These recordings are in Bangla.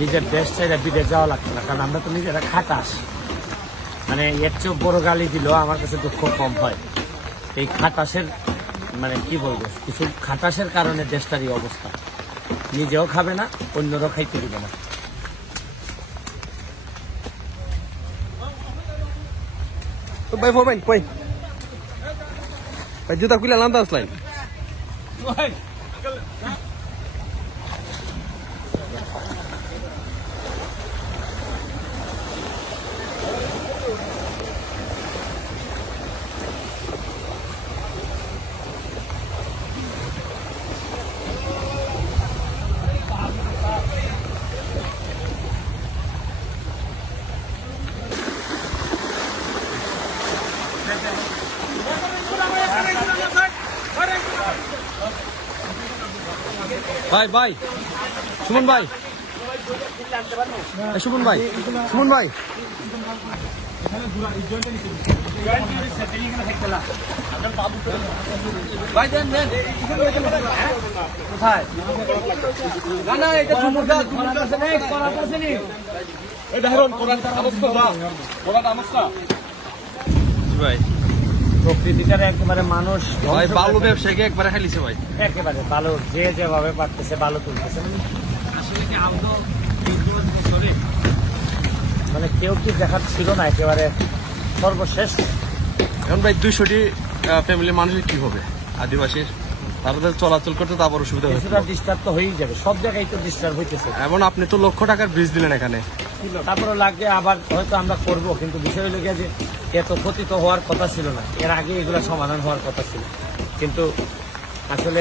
নিজের দেশ ছেড়ে বিদেশ যাওয়া লাগতো না, কারণ আমরা তো নিজেরা খাটাস। মানে এর চেয়েও বড় গালি দিলেও আমার কাছে দুঃখ কম হয়। এই খাটাসের মানে কি বলবো, কিছু খাটাসের কারণে দেশটার এই অবস্থা। নিজেও খাবে না, অন্যরাও খাইতে দিবে না। ভাই ফোর ভাই কই ভাই জুতা খুলে লান্দা আসলাই ভাই ভাই সুমন ভাই সুমন ভাই সুমন ভাই ভাই প্রকৃতিটার একেবারে মানুষ ভাই বালু ব্যবসায়ীকে একবারে খাইছে ভাই, একেবারে ভালো যে যেভাবে পারতেছে ভালো তুলতেছে। আসলে কি আদৌ 20 বছরে মানে কেউ কি দেখার ছিল না, একেবারে সর্বশেষ। এখন ভাই 200টি ফ্যামিলি মানুষের কি হবে আদিবাসীর, তাদের চলাচল করতে তো আবার অসুবিধা হচ্ছে। কিছুটা ডিস্টার্ব তো হয়েই যাবে, সব জায়গায় তো ডিস্টার্ব হইতেছে। এখন আপনি তো লক্ষ টাকার ব্রিজ দিলেন এখানে, তারপরে লাগে আবার হয়তো আমরা করব, কিন্তু বিষয় হলো গিয়ে যে এত ক্ষতি তো হওয়ার কথা ছিল না, এর আগে এগুলো সমাধান হওয়ার কথা ছিল। কিন্তু আসলে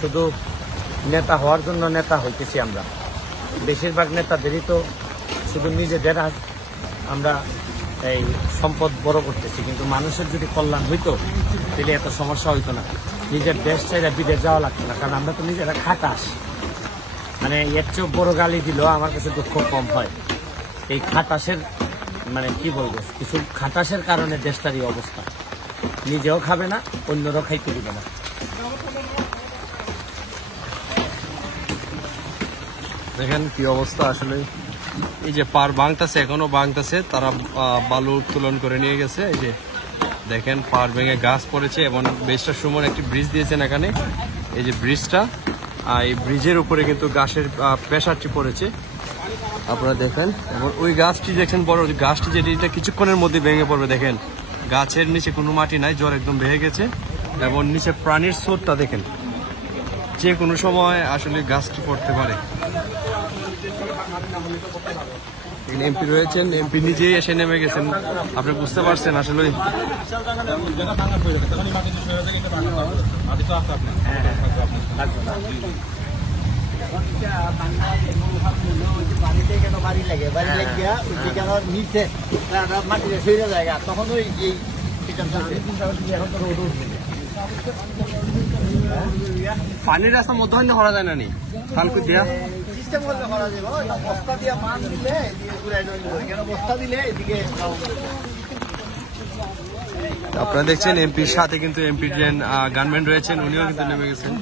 শুধু নেতা হওয়ার জন্য নেতা হইতেছি আমরা। বেশিরভাগ নেতাদেরই তো শুধু নিজেদের আমরা এই সম্পদ বড় করতেছি, কিন্তু মানুষের যদি কল্যাণ হইতো তাহলে এত সমস্যা হইতো না। নিজের দেশ ছেড়ে বিদেশ যাওয়া লাগতো না, কারণ আমরা তো নিজেরা খাটাস। মানে এর চেয়েও বড় গালি দিলেও আমার কাছে দুঃখ কম হয়। এই খাটাসের মানে কি বলবো, কিছু খাটাসের কারণে দেশটার এই অবস্থা। নিজেও খাবে না, অন্যরাও খাইতে দিবে না। দেখেন কি অবস্থা। আসলে এই যে পার ভাঙতেছে, এখনো ভাঙতেছে, তারা বালু উত্তোলন করে নিয়ে গেছে। এই যে দেখেন পার ভেঙে গাছ পড়েছে এবং বেশটা সুমন একটি ব্রিজ দিয়েছেন এখানে। এই যে ব্রিজটা, এই ব্রিজের উপরে কিন্তু গাছের প্রেসারটি পড়েছে, আপনারা দেখেন। এবং ওই গাছটি দেখছেন বড় গাছটি, যেটা কিছুক্ষণের মধ্যে ভেঙে পড়বে। দেখেন গাছের নিচে কোনো মাটি নাই, জল একদম ভেঙে গেছে। এবং নিচে প্রাণীর স্রোতটা দেখেন, যে কোনো সময় আসলে গাছটি পড়তে পারে। এমপি রয়েছেন, এমপি নিজেই এসে নেমে গেছেন, আপনি বুঝতে পারছেন আসলে। পানির রাস্তা মধ্যখানে করা যায় না নি খালকু দিয়া বস্তা দিয়ে মান দিলে বস্তা দিলে এদিকে। আপনারা দেখছেন এমপির সাথে কিন্তু এমপির যে গানম্যান রয়েছেন উনিও কিন্তু নেমে গেছেন।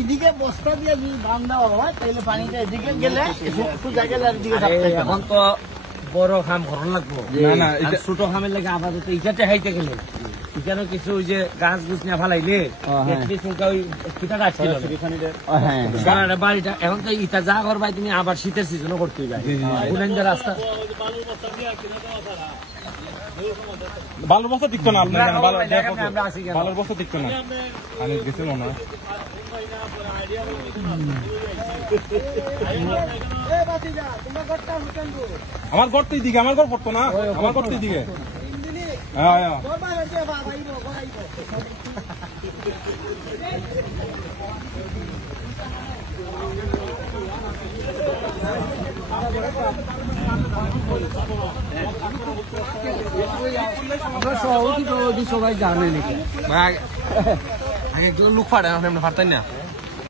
এদিকে বস্তা দিয়ে বান দেওয়া হয় তাহলে পানিটা এদিকে গেলে একটু জায়গা এখন তো বড় খাম ঘরন লাগবো না, ছোট খামের লাগে আপাতত ইটাতে হাইতে গেলে এখানে কিছু ওই যে গাছ গুছ নিয়ে ফালাইলে বাড়িটা এখন তো ইটা যা করবাই তুমি আবার শীতের সিজনও করতে যাই রাস্তা। বালুর বস্তা টিকতো না, বালুর বস্তা টিকতো না, আমি গেছিল না। আমার ঘর তো দিকে, আমার ঘর পড়তো না, আমার ঘর তো দিকে। সবাই জানে নাকি আগে লোক ফাটে, ফারতাই না।